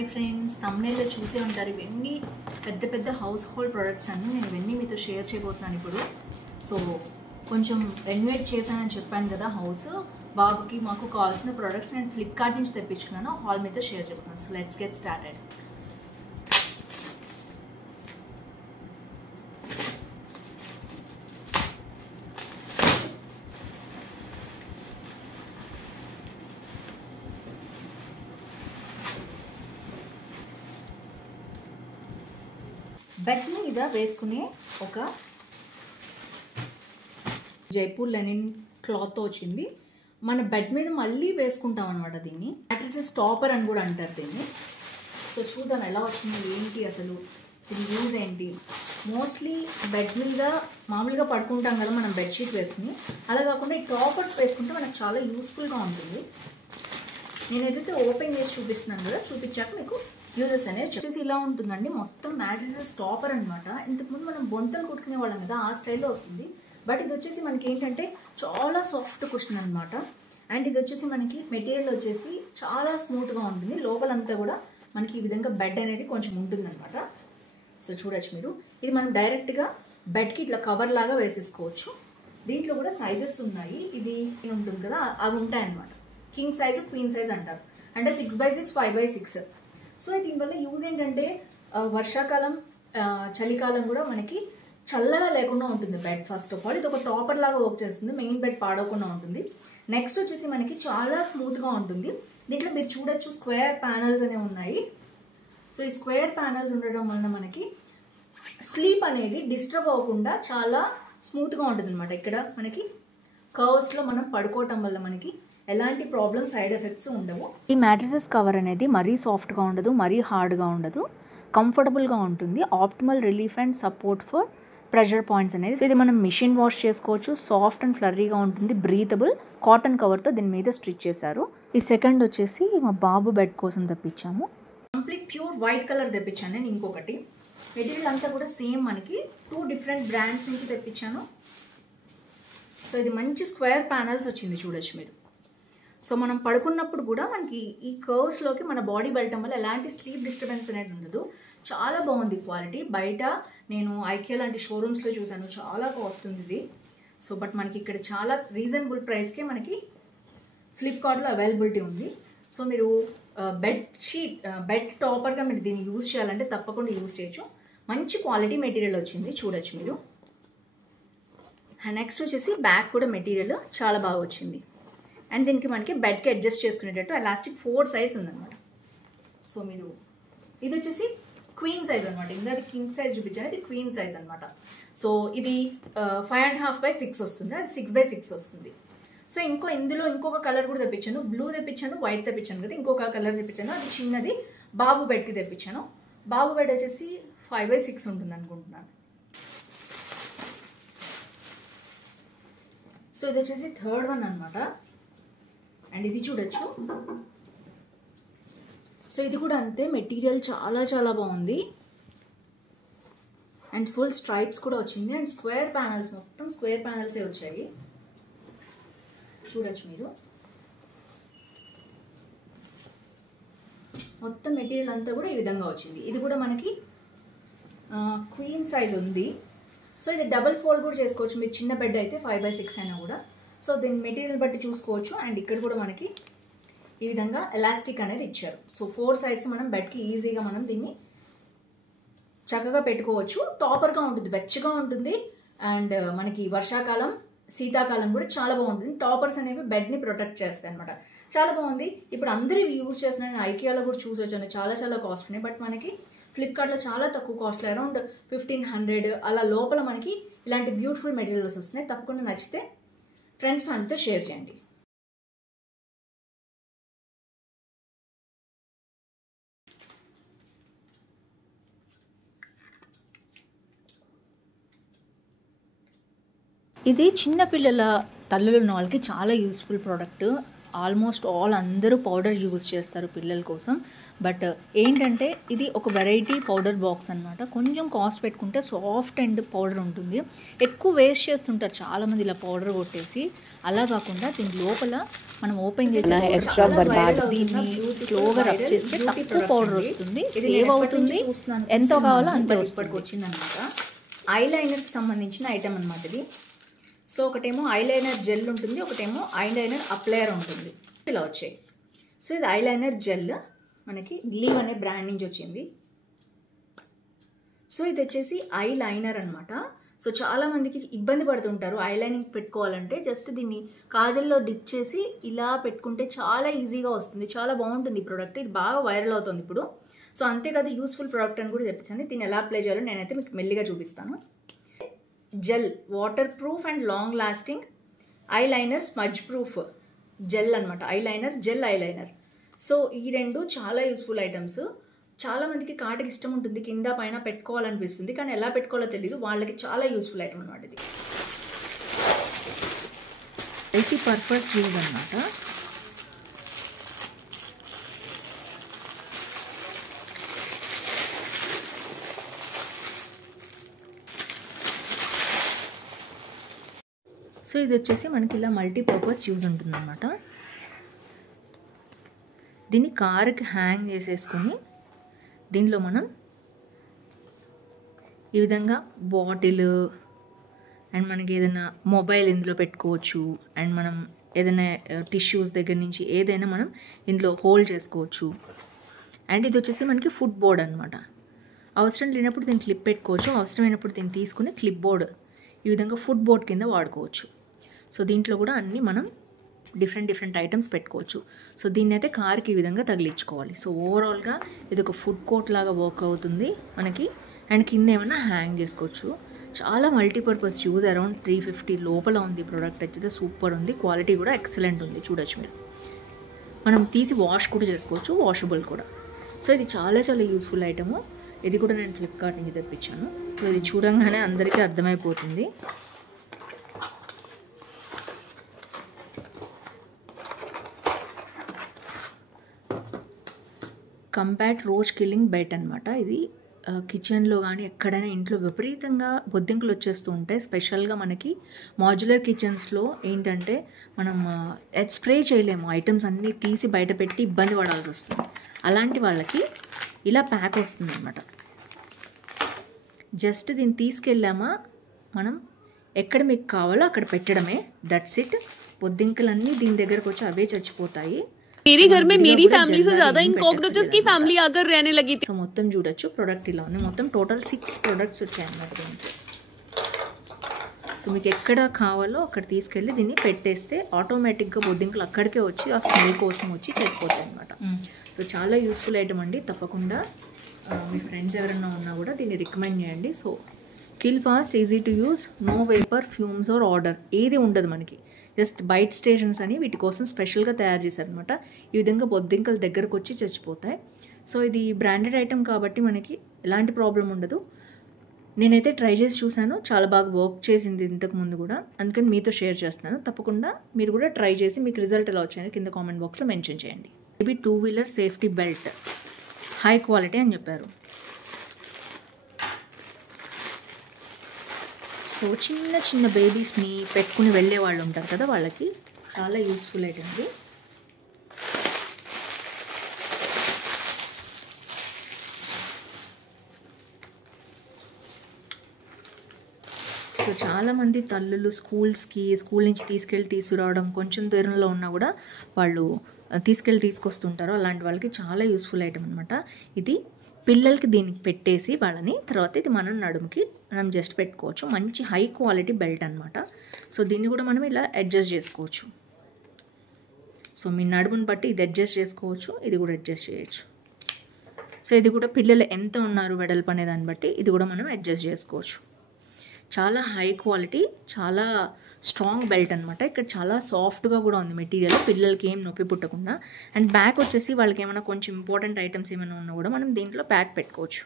Hi friends, thumbnail చూసే ఉంటారు. ఇవన్నీ పెద్ద పెద్ద హౌస్ హోల్డ్ ప్రొడక్ట్స్ అన్నీ నేను ఇవన్నీ మీతో షేర్ చేయబోతున్నాను ఇప్పుడు. సో కొంచెం రెనోవేట్ చేశానని చెప్పాను కదా హౌస్ బాబుకి. మాకు కావాల్సిన ప్రొడక్ట్స్ నేను ఫ్లిప్కార్ట్ నుంచి తెప్పించుకున్నాను. హాల్ మీతో షేర్ చేయబోతున్నాను. So let's get started. Bed మీద వేసుకునే ఒక జైపూర్ లెనిన్ క్లాత్తో వచ్చింది. మన బెడ్ మీద మళ్ళీ వేసుకుంటాం అనమాట. దీన్ని మ్యాట్రిసెస్ టాపర్ అని కూడా అంటారు దీన్ని. సో చూద్దాం ఎలా వచ్చింది, ఏంటి అసలు ఇది యూజ్ ఏంటి. మోస్ట్లీ బెడ్ మీద మామూలుగా పడుకుంటాం కదా మనం బెడ్షీట్ వేసుకుని, అలా కాకుండా ఈ టాపర్స్ వేసుకుంటే మనకు చాలా యూస్ఫుల్గా ఉంటుంది. నేను ఏదైతే ఓపెన్ చేసి చూపిస్తున్నాను కదా, చూపించాక మీకు యూజెస్ అనేది వచ్చేసి ఇలా ఉంటుందండి. మొత్తం మ్యాట్రిసెస్ టాపర్ అనమాట. ఇంతకుముందు మనం బొంతలు కుట్టుకునే వాళ్ళం కదా, ఆ స్టైల్లో వస్తుంది. బట్ ఇది వచ్చేసి మనకి ఏంటంటే చాలా సాఫ్ట్ కుషన్ అనమాట. అండ్ ఇది వచ్చేసి మనకి మెటీరియల్ వచ్చేసి చాలా స్మూత్గా ఉంటుంది. లోపలంతా కూడా మనకి ఈ విధంగా బెడ్ అనేది కొంచెం ఉంటుందన్నమాట. సో చూడొచ్చు మీరు, ఇది మనం డైరెక్ట్గా బెడ్కి ఇట్లా కవర్ లాగా వేసేసుకోవచ్చు. దీంట్లో కూడా సైజెస్ ఉన్నాయి. ఇది ఉంటుంది కదా, అవి ఉంటాయన్నమాట. కింగ్ సైజు, క్వీన్ సైజ్ అంటారు. అంటే 6x6, 5x6. సో దీనివల్ల యూజ్ ఏంటంటే వర్షాకాలం, చలికాలం కూడా మనకి చల్లగా లేకుండా ఉంటుంది బెడ్. ఫస్ట్ ఆఫ్ ఆల్ ఇది ఒక టాపర్ లాగా వర్క్ చేస్తుంది. మెయిన్ బెడ్ పాడవకుండా ఉంటుంది. నెక్స్ట్ వచ్చేసి మనకి చాలా స్మూత్గా ఉంటుంది. దీంట్లో మీరు చూడొచ్చు స్క్వేర్ ప్యానల్స్ అనేవి ఉన్నాయి. సో ఈ స్క్వేర్ ప్యానల్స్ ఉండడం వలన మనకి స్లీప్ అనేది డిస్టర్బ్ అవ్వకుండా చాలా స్మూత్గా ఉంటుంది అనమాట. ఇక్కడ మనకి కర్వ్స్లో మనం పడుకోవటం వల్ల మనకి ఎలాంటి ప్రాబ్లమ్, సైడ్ ఎఫెక్ట్స్ ఉండవు. ఈ మ్యాట్రిసెస్ కవర్ అనేది మరీ సాఫ్ట్గా ఉండదు, మరీ హార్డ్గా ఉండదు, కంఫర్టబుల్గా ఉంటుంది. Optimal relief and support for pressure points అనేది. సో ఇది మనం మిషన్ వాష్ చేసుకోవచ్చు. సాఫ్ట్ అండ్ ఫ్లర్రీగా ఉంటుంది. బ్రీతబుల్ కాటన్ కవర్తో దీని మీద స్టిచ్ చేశారు. ఈ సెకండ్ వచ్చేసి మా బాబు బెడ్ కోసం తెప్పించాము. కంప్లీట్ ప్యూర్ వైట్ కలర్ తెప్పించాను నేను. ఇంకొకటి మెటీరియల్ అంతా కూడా సేమ్, మనకి 2 డిఫరెంట్ బ్రాండ్స్ నుంచి తెప్పించాను. సో ఇది మంచి స్క్వేర్ ప్యానల్స్ వచ్చింది, చూడొచ్చు మీరు. సో మనం పడుకున్నప్పుడు కూడా మనకి ఈ కర్వ్స్లోకి మన బాడీ వెళ్ళటం వల్ల ఎలాంటి స్లీప్ డిస్టర్బెన్స్ అనేది ఉండదు. చాలా బాగుంది క్వాలిటీ. బయట నేను ఐకియా లాంటి షోరూమ్స్లో చూసాను, చాలా కాస్ట్ ఉంది ఇది. సో బట్ మనకి ఇక్కడ చాలా రీజనబుల్ ప్రైస్కే మనకి ఫ్లిప్కార్ట్లో అవైలబిలిటీ ఉంది. సో మీరు బెడ్ టాపర్గా మీరు దీన్ని యూజ్ చేయాలంటే తప్పకుండా యూజ్ చేయొచ్చు. మంచి క్వాలిటీ మెటీరియల్ వచ్చింది, చూడొచ్చు మీరు. నెక్స్ట్ వచ్చేసి బ్యాక్ కూడా మెటీరియల్ చాలా బాగా వచ్చింది. అండ్ దీనికి మనకి బెడ్కి అడ్జస్ట్ చేసుకునేటట్టు ఎలాస్టిక్ 4 సైజ్ ఉందన్నమాట. సో మీరు ఇది వచ్చేసి క్వీన్ సైజ్ అనమాట. ఇంకా అది కింగ్ సైజ్ చూపించాను, ఇది క్వీన్ సైజ్ అనమాట. సో ఇది 5.5x6 వస్తుంది, అది 6x6 వస్తుంది. సో ఇందులో ఇంకొక కలర్ కూడా తెప్పించాను. బ్లూ తెప్పించాను, వైట్ తెప్పించాను కదా, ఇంకొక కలర్ తెప్పించాను. అది చిన్నది బాబు బెడ్కి తెప్పించాను. బాబు బెడ్ వచ్చేసి 5x6 ఉంటుంది అనుకుంటున్నాను. సో ఇది వచ్చేసి థర్డ్ వన్ అనమాట. అండ్ ఇది చూడొచ్చు. సో ఇది కూడా అంతే, మెటీరియల్ చాలా చాలా బాగుంది. అండ్ ఫుల్ స్ట్రైప్స్ కూడా వచ్చింది. అండ్ స్క్వేర్ ప్యానల్స్, మొత్తం స్క్వేర్ ప్యానల్సే వచ్చాయి, చూడొచ్చు మీరు. మొత్తం మెటీరియల్ అంతా కూడా ఈ విధంగా వచ్చింది. ఇది కూడా మనకి క్వీన్ సైజ్ ఉంది. సో ఇది డబుల్ ఫోల్డ్ కూడా చేసుకోవచ్చు మీరు. చిన్న బెడ్ అయితే 5x6 అయినా కూడా. సో దీని మెటీరియల్ బట్టి చూసుకోవచ్చు. అండ్ ఇక్కడ కూడా మనకి ఈ విధంగా ఎలాస్టిక్ అనేది ఇచ్చారు. సో 4 సైడ్స్ మనం బెడ్కి ఈజీగా మనం దీన్ని చక్కగా పెట్టుకోవచ్చు. టాపర్గా ఉంటుంది, వెచ్చగా ఉంటుంది. అండ్ మనకి వర్షాకాలం, శీతాకాలం కూడా చాలా బాగుంటుంది. టాపర్స్ అనేవి బెడ్ని ప్రొటెక్ట్ చేస్తాయి అనమాట. చాలా బాగుంది. ఇప్పుడు అందరూ ఇవి యూజ్ చేస్తున్నాను. నేను ఐకియాలో కూడా చూసొచ్చాను, చాలా చాలా కాస్ట్ ఉన్నాయి. బట్ మనకి ఫ్లిప్కార్ట్లో చాలా తక్కువ కాస్ట్లో అరౌండ్ 1500 అలా లోపల మనకి ఇలాంటి బ్యూటిఫుల్ మెటీరియల్స్ వస్తున్నాయి. తప్పకుండా నచ్చితే ఫ్రెండ్స్ ఫ్యామిలీతో షేర్ చేయండి. ఇది చిన్నపిల్లల తల్లులు ఉన్న వాళ్ళకి చాలా యూస్ఫుల్ ప్రోడక్ట్. ఆల్మోస్ట్ ఆల్ అందరూ పౌడర్ యూజ్ చేస్తారు పిల్లల కోసం. బట్ ఏంటంటే ఇది ఒక వెరైటీ పౌడర్ బాక్స్ అనమాట. కొంచెం కాస్ట్ పెట్టుకుంటే సాఫ్ట్ అండ్ పౌడర్ ఉంటుంది. ఎక్కువ వేస్ట్ చేస్తుంటారు చాలామంది ఇలా పౌడర్ కొట్టేసి. అలా కాకుండా దీని లోపల మనం ఓపెన్ చేసి దీన్ని స్లోగా రబ్ చేస్తే తక్కువ పౌడర్ వస్తుంది, సేవ్ అవుతుంది, ఎంతో కావాలో అంతే వచ్చింది అనమాట. ఐలైనర్కి సంబంధించిన ఐటమ్ అనమాట ఇది. సో ఒకటేమో ఐలైనర్ జెల్ ఉంటుంది, ఒకటేమో ఐలైనర్ అప్లయర్ ఉంటుంది. ఇలా వచ్చాయి. సో ఇది ఐలైనర్ జెల్ మనకి గ్లీవ్ అనే బ్రాండ్ నుంచి వచ్చింది. సో ఇది వచ్చేసి ఐలైనర్ అనమాట. సో చాలామందికి ఇబ్బంది పడుతుంటారు ఐలైనింగ్ పెట్టుకోవాలంటే. జస్ట్ దీన్ని కాజల్లో డిప్ చేసి ఇలా పెట్టుకుంటే చాలా ఈజీగా వస్తుంది. చాలా బాగుంటుంది ఈ ప్రోడక్ట్. ఇది బాగా వైరల్ అవుతుంది ఇప్పుడు. సో అంతేకాదు యూస్ఫుల్ ప్రోడక్ట్ అని కూడా చెప్పించండి. దీన్ని ఎలా అప్లై చేయాలో నేనైతే మీకు మెల్లిగా చూపిస్తాను. Gel waterproof and long lasting eyeliner smudge proof gel అనమాట. Eyeliner gel eyeliner. సో ఈ రెండు చాలా యూస్ఫుల్ ఐటమ్స్. చాలామందికి కాటికి ఇష్టం ఉంటుంది, కింద పైన పెట్టుకోవాలనిపిస్తుంది, కానీ ఎలా పెట్టుకోవాలో తెలియదు. వాళ్ళకి చాలా యూస్ఫుల్ ఐటమ్ అనమాట ఇది. మల్టీ పర్పస్ యూజ్ అనమాట. సో ఇది వచ్చేసి మనకి ఇలా మల్టీపర్పస్ యూజ్ ఉంటుందన్నమాట. దీన్ని కార్కి హ్యాంగ్ చేసేసుకొని దీనిలో మనం ఈ విధంగా బాటిల్ అండ్ మనకి ఏదైనా మొబైల్ ఇందులో పెట్టుకోవచ్చు. అండ్ మనం ఏదైనా టిష్యూస్ దగ్గర నుంచి ఏదైనా మనం ఇందులో హోల్డ్ చేసుకోవచ్చు. అండ్ ఇది వచ్చేసి మనకి ఫుట్ బోర్డ్ అనమాట. అవసరం లేనప్పుడు దీన్ని క్లిప్ పెట్టుకోవచ్చు, అవసరమైనప్పుడు దీన్ని తీసుకుని క్లిప్ బోర్డ్ ఈ విధంగా ఫుట్ బోర్డ్ కింద వాడుకోవచ్చు. సో దీంట్లో కూడా అన్నీ మనం డిఫరెంట్ ఐటమ్స్ పెట్టుకోవచ్చు. సో దీన్ని అయితే కార్కి ఈ విధంగా తగిలించుకోవాలి. సో ఓవరాల్గా ఇది ఒక ఫుడ్ కోర్ట్ లాగా వర్క్ అవుతుంది మనకి. అండ్ కింద ఏమైనా హ్యాంగ్ చేసుకోవచ్చు. చాలా మల్టీపర్పస్ యూజ్. అరౌండ్ 350 లోపల ఉంది ప్రోడక్ట్. అయితే సూపర్ ఉంది, క్వాలిటీ కూడా ఎక్సలెంట్ ఉంది. చూడొచ్చు మీరు. మనం తీసి వాష్ కూడా చేసుకోవచ్చు, వాషబుల్ కూడా. సో ఇది చాలా యూస్ఫుల్ ఐటము. ఇది కూడా నేను ఫ్లిప్కార్ట్ నుంచి తెప్పించాను. సో ఇది చూడంగానే అందరికీ అర్థమైపోతుంది. కంపాక్ట్ రోజ్ కిల్లింగ్ బెట్ అనమాట. ఇది కిచెన్లో కానీ ఎక్కడైనా ఇంట్లో విపరీతంగా బొద్దింకలు వచ్చేస్తూ ఉంటాయి. స్పెషల్గా మనకి మాడ్యులర్ కిచెన్స్లో ఏంటంటే మనం స్ప్రే చేయలేము, ఐటమ్స్ అన్నీ తీసి బయట పెట్టి ఇబ్బంది పడాల్సి వస్తుంది. అలాంటి వాళ్ళకి ఇలా ప్యాక్ వస్తుంది అనమాట. జస్ట్ దీన్ని తీసుకెళ్ళామా మనం ఎక్కడ మీకు కావాలో అక్కడ పెట్టడమే, దట్స్ ఇట్. బొద్దింకలన్నీ దీని దగ్గరకు వచ్చి అవే చచ్చిపోతాయి. मेरे घर में मेरी फैमिली से ज्यादा इन कॉकरोचेस की फैमिली आकर रहने लगी थी. సో మొత్తం చూడొచ్చు ప్రోడక్ట్ ఇలా ఉంది. మొత్తం టోటల్ 6 ప్రొడక్ట్స్ వచ్చాయి అన్నమాట దీనికి. సో మీకు ఎక్కడ కావాలో అక్కడ తీసుకెళ్ళి దీన్ని పెట్టేస్తే ఆటోమేటిక్గా బొద్దింకలు అక్కడికే వచ్చి ఆ స్మెల్ కోసం వచ్చి చెడిపోతాయి అనమాట. సో చాలా యూస్ఫుల్ ఐటమ్ అండి. తప్పకుండా మీ ఫ్రెండ్స్ ఎవరైనా ఉన్నా కూడా దీన్ని రికమెండ్ చేయండి. So kill fast, easy to use, no vapour, fumes or odour ఏది ఉండదు మనకి. జస్ట్ బైట్ స్టేషన్స్ అని వీటి కోసం స్పెషల్గా తయారు చేశారనమాట. ఈ విధంగా బొద్దింకల దగ్గరకు వచ్చి చచ్చిపోతాయి. సో ఇది బ్రాండెడ్ ఐటమ్ కాబట్టి మనకి ఎలాంటి ప్రాబ్లం ఉండదు. నేనైతే ట్రై చేసి చూశాను, చాలా బాగా వర్క్ చేసింది ఇంతకు ముందు కూడా, అందుకని మీతో షేర్ చేస్తున్నాను. తప్పకుండా మీరు కూడా ట్రై చేసి మీకు రిజల్ట్ ఎలా వచ్చింది కింద కామెంట్ బాక్స్లో మెన్షన్ చేయండి. ఇది 2-వీలర్ సేఫ్టీ బెల్ట్, హై క్వాలిటీ అని చెప్పారు. సో చిన్న బేబీస్ని పెట్టుకుని వెళ్ళే వాళ్ళు ఉంటారు కదా, వాళ్ళకి చాలా యూస్ఫుల్ ఐటమ్. సో చాలామంది తల్లులు స్కూల్ నుంచి తీసుకురావడం కొంచెం దూరంలో ఉన్నా కూడా వాళ్ళు తీసుకొస్తుంటారు. అలాంటి వాళ్ళకి చాలా యూస్ఫుల్ ఐటమ్ అనమాట ఇది. పిల్లలకి దీనికి పెట్టేసి వాళ్ళని తర్వాత ఇది మనం నడుముకి మనం జస్ట్ పెట్టుకోవచ్చు. మంచి హై క్వాలిటీ బెల్ట్ అనమాట. సో దీన్ని కూడా మనం ఇలా అడ్జస్ట్ చేసుకోవచ్చు. సో మీ నడుముని బట్టి ఇది అడ్జస్ట్ చేసుకోవచ్చు, ఇది కూడా అడ్జస్ట్ చేయొచ్చు. సో ఇది కూడా పిల్లలు ఎంత ఉన్నారు వెడల్పు అనే దాన్ని బట్టి ఇది కూడా మనం అడ్జస్ట్ చేసుకోవచ్చు. చాలా హై క్వాలిటీ, చాలా స్ట్రాంగ్ బెల్ట్ అనమాట. ఇక్కడ చాలా సాఫ్ట్గా కూడా ఉంది మెటీరియల్, పిల్లలకి ఏం నొప్పి పుట్టకుండా. అండ్ బ్యాక్ వచ్చేసి వాళ్ళకి ఏమైనా కొంచెం ఇంపార్టెంట్ ఐటమ్స్ ఏమైనా ఉన్నా కూడా మనం దీంట్లో ప్యాక్ పెట్టుకోవచ్చు.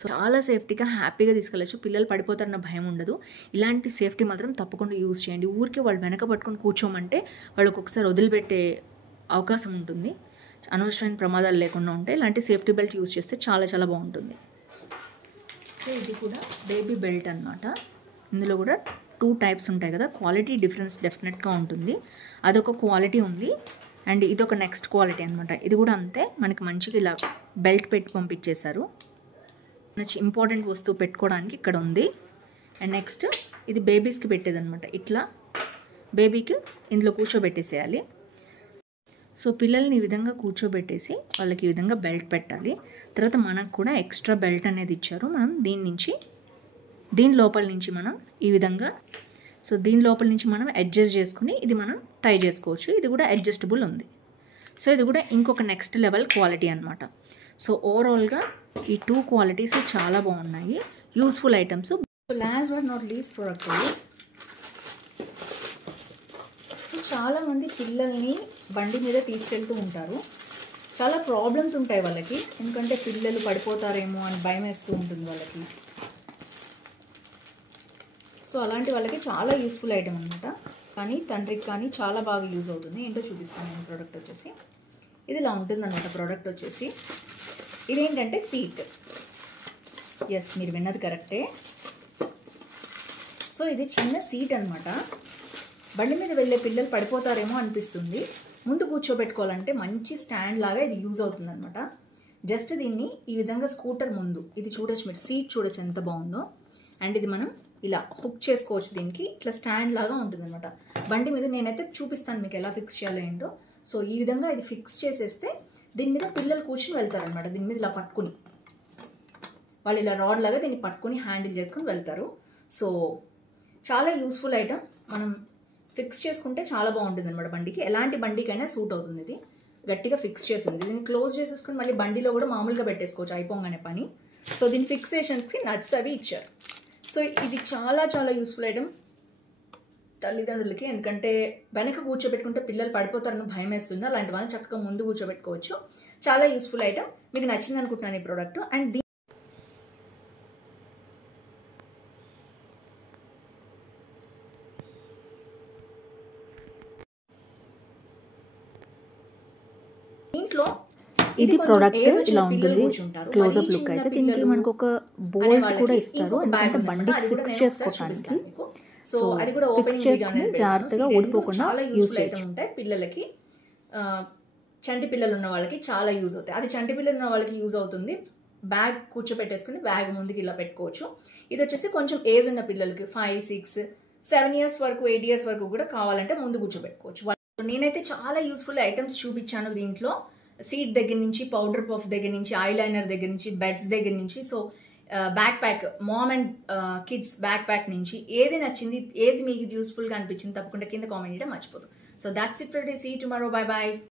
సో చాలా సేఫ్టీగా హ్యాపీగా తీసుకెళ్ళచ్చు. పిల్లలు పడిపోతారన్న భయం ఉండదు. ఇలాంటి సేఫ్టీ మాత్రం తప్పకుండా యూజ్ చేయండి. ఊరికే వాళ్ళు వెనక పట్టుకొని కూర్చోమంటే వాళ్ళు ఒక్కొక్కసారి వదిలిపెట్టే అవకాశం ఉంటుంది. అనవసరమైన ప్రమాదాలు లేకుండా ఉంటాయి. ఇలాంటి సేఫ్టీ బెల్ట్ యూజ్ చేస్తే చాలా చాలా బాగుంటుంది. సో ఇది కూడా బేబీ బెల్ట్ అనమాట. ఇందులో కూడా 2 టైప్స్ ఉంటాయి కదా, క్వాలిటీ డిఫరెన్స్ డెఫినెట్గా ఉంటుంది. అదొక క్వాలిటీ ఉంది అండ్ ఇదొక నెక్స్ట్ క్వాలిటీ అనమాట. ఇది కూడా అంతే, మనకి మంచిగా ఇలా బెల్ట్ పెట్టి పంపించేశారు. ఇంపార్టెంట్ వస్తువు పెట్టుకోవడానికి ఇక్కడ ఉంది. అండ్ నెక్స్ట్ ఇది బేబీస్కి పెట్టేదనమాట. ఇట్లా బేబీకి ఇందులో కూర్చోబెట్టేసేయాలి. సో పిల్లల్ని ఈ విధంగా కూర్చోబెట్టేసి వాళ్ళకి ఈ విధంగా బెల్ట్ పెట్టాలి. తర్వాత మనకు కూడా ఎక్స్ట్రా బెల్ట్ అనేది ఇచ్చారు. మనం దీని లోపల నుంచి మనం ఈ విధంగా, సో దీని లోపల నుంచి మనం అడ్జస్ట్ చేసుకుని ఇది మనం టై చేసుకోవచ్చు. ఇది కూడా అడ్జస్టబుల్ ఉంది. సో ఇది కూడా ఇంకొక నెక్స్ట్ లెవెల్ క్వాలిటీ అనమాట. సో ఓవరాల్గా ఈ 2 క్వాలిటీస్ చాలా బాగున్నాయి, useful items. So last but not least product ఇది. సో చాలామంది పిల్లల్ని బండి మీద తీసుకెళ్తూ ఉంటారు. చాలా ప్రాబ్లమ్స్ ఉంటాయి వాళ్ళకి, ఎందుకంటే పిల్లలు పడిపోతారేమో అని భయం వేస్తూ ఉంటుంది వాళ్ళకి. సో అలాంటి వాళ్ళకి చాలా యూస్ఫుల్ ఐటమ్ అనమాట. కానీ తండ్రికి కానీ చాలా బాగా యూజ్ అవుతుంది. ఏంటో చూపిస్తాను నేను. ప్రోడక్ట్ వచ్చేసి ఇది ఇలా ఉంటుంది అనమాట. ప్రోడక్ట్ వచ్చేసి ఇదేంటంటే సీట్. ఎస్, మీరు విన్నది కరెక్టే. సో ఇది చిన్న సీట్ అనమాట. బండి మీద వెళ్ళే పిల్లలు పడిపోతారేమో అనిపిస్తుంది. ముందు కూర్చోబెట్టుకోవాలంటే మంచి స్టాండ్ లాగా ఇది యూజ్ అవుతుంది అనమాట. జస్ట్ దీన్ని ఈ విధంగా స్కూటర్ ముందు ఇది చూడొచ్చు, మీరు సీట్ చూడొచ్చు ఎంత బాగుందో. అండ్ ఇది మనం ఇలా హుక్ చేసుకోవచ్చు. దీనికి ఇట్లా స్టాండ్ లాగా ఉంటుంది అనమాట. బండి మీద నేనైతే చూపిస్తాను మీకు ఎలా ఫిక్స్ చేయాలో ఏంటో. సో ఈ విధంగా ఇది ఫిక్స్ చేసేస్తే దీని మీద పిల్లలు కూర్చుని వెళ్తారనమాట. దీని మీద ఇలా పట్టుకుని వాళ్ళు ఇలా రాడ్ లాగా దీన్ని పట్టుకుని హ్యాండిల్ చేసుకుని వెళ్తారు. సో చాలా యూస్ఫుల్ ఐటమ్. మనం ఫిక్స్ చేసుకుంటే చాలా బాగుంటుంది అనమాట. బండికి ఎలాంటి బండికైనా సూట్ అవుతుంది. ఇది గట్టిగా ఫిక్స్ చేసింది. దీన్ని క్లోజ్ చేసేసుకుని మళ్ళీ బండిలో కూడా మామూలుగా పెట్టేసుకోవచ్చు అయిపోగానే పని. సో దీని ఫిక్సేషన్స్కి నట్స్ అవి ఇచ్చారు. సో ఇది చాలా చాలా యూస్ఫుల్ ఐటమ్ తల్లిదండ్రులకి, ఎందుకంటే వెనక కూర్చోబెట్టుకుంటే పిల్లలు పడిపోతారని భయం వేస్తుంది. అలాంటి వాళ్ళని చక్కగా ముందు కూర్చోబెట్టుకోవచ్చు. చాలా యూస్ఫుల్ ఐటమ్. మీకు నచ్చింది అనుకుంటున్నాను ఈ ప్రోడక్ట్. అండ్ దీంట్లో ఇది ప్రోడక్ట్ ఇలా ఉంటుంది. క్లోజప్ లుక్ అయితే దీనికి మనకు ఒక బోల్ట్ కూడా ఇస్తారు, ఎందుకంటే బండికి ఫిక్స్ చేసుకోవడానికి. సో అది కూడా ఫిక్స్ చేసుకుని జాగ్రత్తగా ఊడిపోకుండా యూజ్ చేయొచ్చు. ఉంటాయి పిల్లలకి, చంటి పిల్లలు ఉన్న వాళ్ళకి చాలా యూజ్ అవుతాయి. అది చంటి పిల్లలు ఉన్న వాళ్ళకి యూజ్ అవుతుంది. బ్యాగ్ కూర్చోబెట్టేసుకుని బ్యాగ్ ముందుకి ఇలా పెట్టుకోవచ్చు. ఇది వచ్చేసి కొంచెం ఏజ్ ఉన్న పిల్లలకి 5, 6, 7 ఇయర్స్ వరకు 8 ఇయర్స్ వరకు కూడా కావాలంటే ముందు కూర్చోబెట్టుకోవచ్చు. నేనైతే చాలా యూస్ఫుల్ ఐటమ్స్ చూపించాను దీంట్లో. సీట్ దగ్గర నుంచి, పౌడర్ పఫ్ దగ్గర నుంచి, ఐలైనర్ దగ్గర నుంచి, బెడ్స్ దగ్గర నుంచి, so back pack, mom and kids back pack నుంచి ఏది నచ్చింది, ఏది మీకు యూస్ఫుల్గా అనిపించింది తప్పకుండా కింద కామెంట్ చేయడం మర్చిపోదు. So that's it for today. See you tomorrow. Bye by.